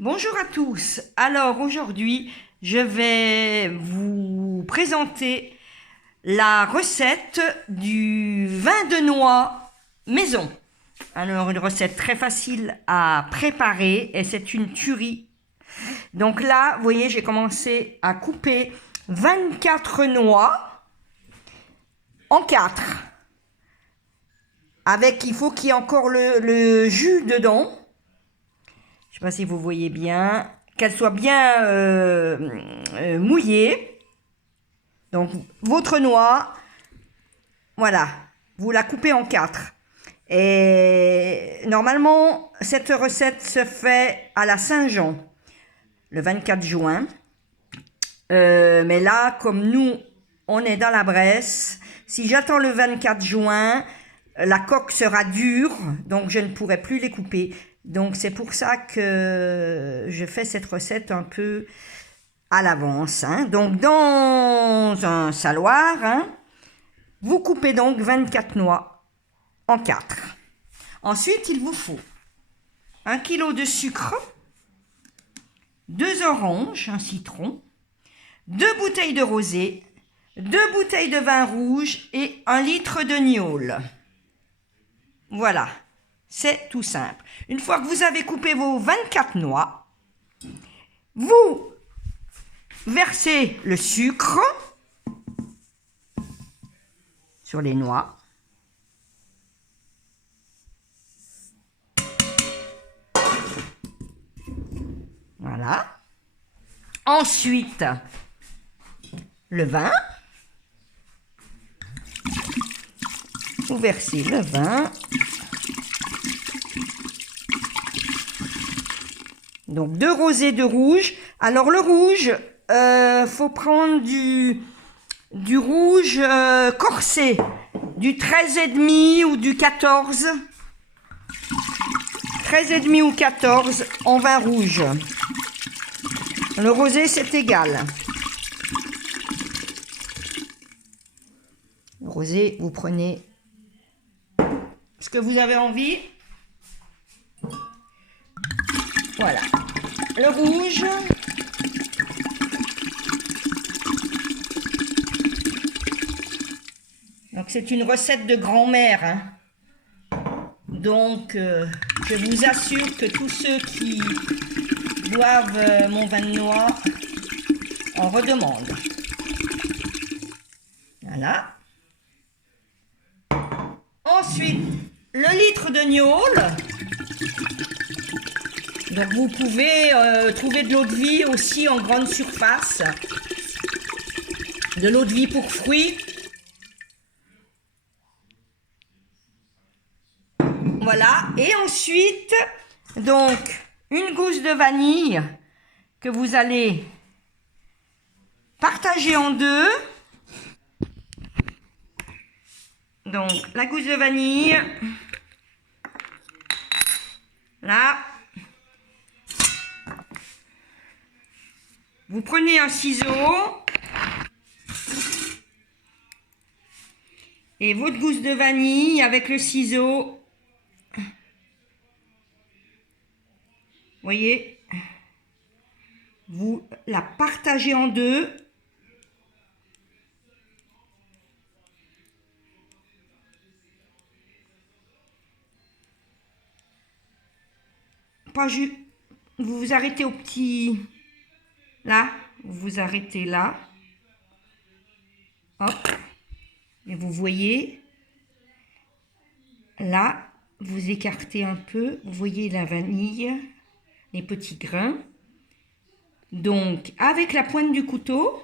Bonjour à tous. Alors aujourd'hui, je vais vous présenter la recette du vin de noix maison. Alors une recette très facile à préparer et c'est une tuerie. Donc là, vous voyez, j'ai commencé à couper 24 noix en 4. Avec, il faut qu'il y ait encore le jus dedans. Je ne sais pas si vous voyez bien, qu'elle soit bien mouillée. Donc votre noix, voilà, vous la coupez en 4. Et normalement, cette recette se fait à la Saint-Jean, le 24 juin. Mais là, comme nous, on est dans la Bresse, si j'attends le 24 juin, la coque sera dure, donc je ne pourrai plus les couper. Donc c'est pour ça que je fais cette recette un peu à l'avance. Donc dans un saloir, vous coupez donc 24 noix en 4. Ensuite, il vous faut 1 kg de sucre, 2 oranges, un citron, 2 bouteilles de rosé, 2 bouteilles de vin rouge et 1 litre de gnôle. Voilà, c'est tout simple. Une fois que vous avez coupé vos 24 noix, vous versez le sucre sur les noix. Voilà. Ensuite, le vin. Vous versez le vin. Donc 2 rosés, 2 rouges. Alors le rouge, faut prendre du rouge corsé, du 13,5 ou du 14. 13,5 ou 14 en vin rouge. Le rosé, c'est égal. Le rosé, vous prenez ce que vous avez envie. Voilà. Le rouge. Donc c'est une recette de grand-mère. Donc je vous assure que tous ceux qui boivent mon vin de noix en redemandent. Voilà. Ensuite, le litre de gnôle. Donc vous pouvez trouver de l'eau de vie aussi en grande surface. De l'eau de vie pour fruits. Voilà. Et ensuite, donc, une gousse de vanille que vous allez partager en deux. Donc, la gousse de vanille. Là. Vous prenez un ciseau. Et votre gousse de vanille avec le ciseau. Voyez, vous la partagez en deux. Pas juste, vous vous arrêtez au petit, là, vous vous arrêtez là. Hop, et vous voyez, là, vous écartez un peu, vous voyez la vanille, les petits grains. Donc, avec la pointe du couteau,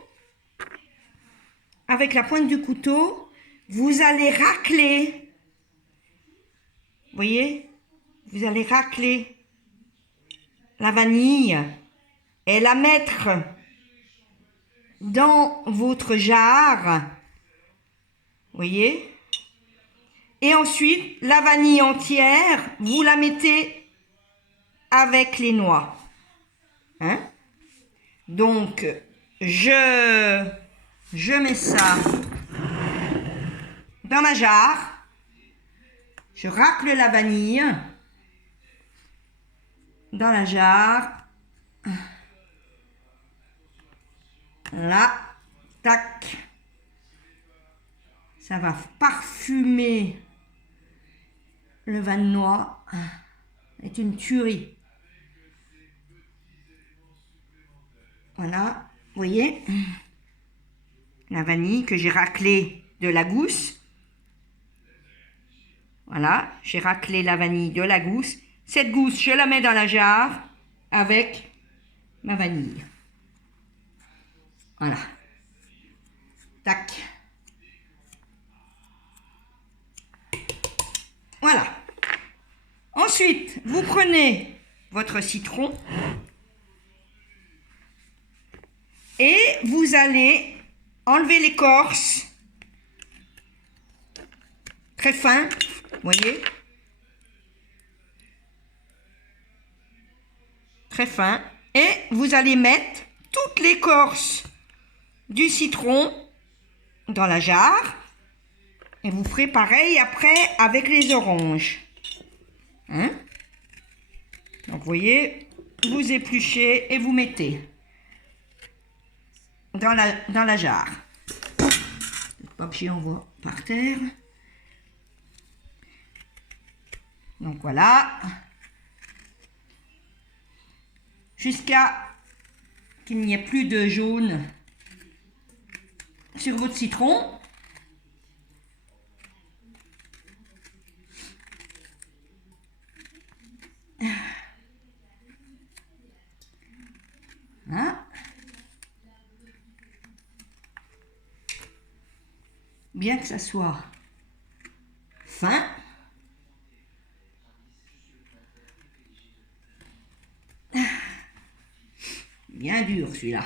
vous allez racler. Vous voyez, vous allez racler la vanille et la mettre dans votre jarre. Vous voyez? Et ensuite, la vanille entière, vous la mettez avec les noix. Donc, je mets ça dans ma jarre. Je racle la vanille dans la jarre. Là, tac. Ça va parfumer le vin de noix. C'est une tuerie. Voilà, vous voyez, la vanille que j'ai raclée de la gousse. Voilà, j'ai raclé la vanille de la gousse. Cette gousse, je la mets dans la jarre avec ma vanille. Voilà. Tac. Voilà. Ensuite, vous prenez votre citron et vous allez enlever l'écorce très fin, vous voyez, très fin, et vous allez mettre toute l'écorce du citron dans la jarre et vous ferez pareil après avec les oranges. Hein? Donc vous voyez, vous épluchez et vous mettez dans la jarre. Le papier on voit par terre. Donc voilà. Jusqu'à qu'il n'y ait plus de jaune sur votre citron. Hein? Bien que ça soit fin. Bien dur celui-là.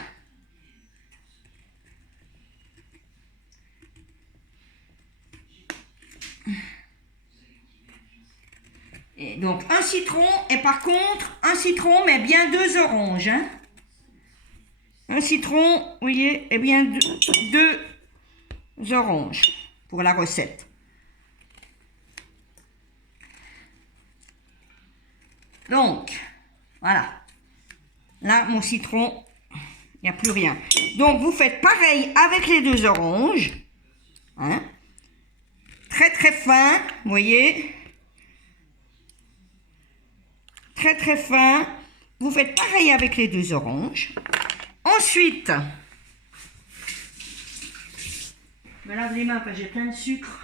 Et donc un citron, et par contre un citron mais bien 2 oranges. Hein. Un citron, vous voyez, et bien 2 oranges pour la recette. Donc, voilà. Là, mon citron, il n'y a plus rien. Donc, vous faites pareil avec les 2 oranges. Hein. Très, très fin, vous voyez. Très, très fin. Vous faites pareil avec les 2 oranges. Ensuite, je me lave les mains parce que j'ai plein de sucre.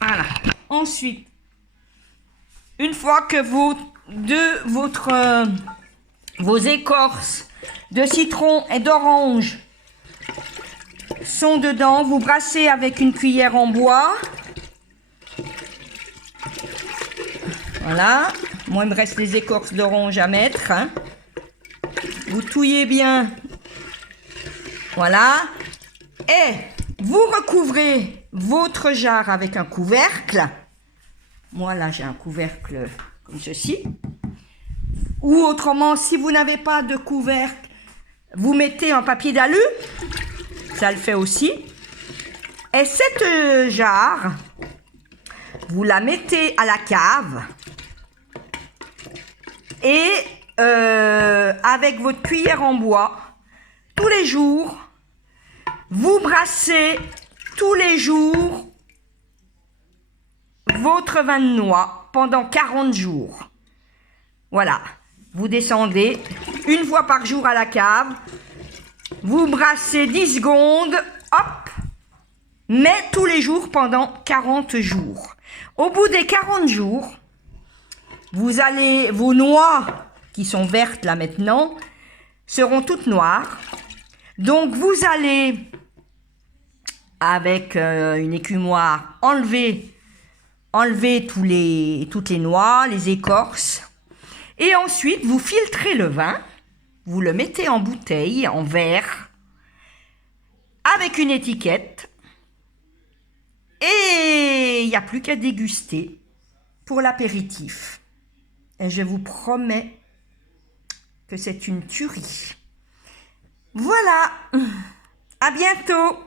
Voilà. Ensuite, une fois que vos écorces de citron et d'orange sont dedans, vous brassez avec une cuillère en bois. Voilà. Moi, il me reste les écorces d'orange à mettre. Hein. Vous touillez bien. Voilà. Et vous recouvrez votre jarre avec un couvercle. Moi, là, j'ai un couvercle comme ceci. Ou autrement, si vous n'avez pas de couvercle, vous mettez un papier d'alu. Ça le fait aussi. Et cette jarre, vous la mettez à la cave. Et avec votre cuillère en bois, tous les jours, vous brassez tous les jours votre vin de noix pendant 40 jours. Voilà, vous descendez une fois par jour à la cave, vous brassez 10 secondes, hop, mais tous les jours pendant 40 jours. Au bout des 40 jours, vos noix, qui sont vertes là maintenant, seront toutes noires. Donc vous allez, avec une écumoire, enlever toutes les noix, les écorces. Et ensuite, vous filtrez le vin, vous le mettez en bouteille, en verre, avec une étiquette. Et il n'y a plus qu'à déguster pour l'apéritif. Et je vous promets que c'est une tuerie. Voilà, à bientôt.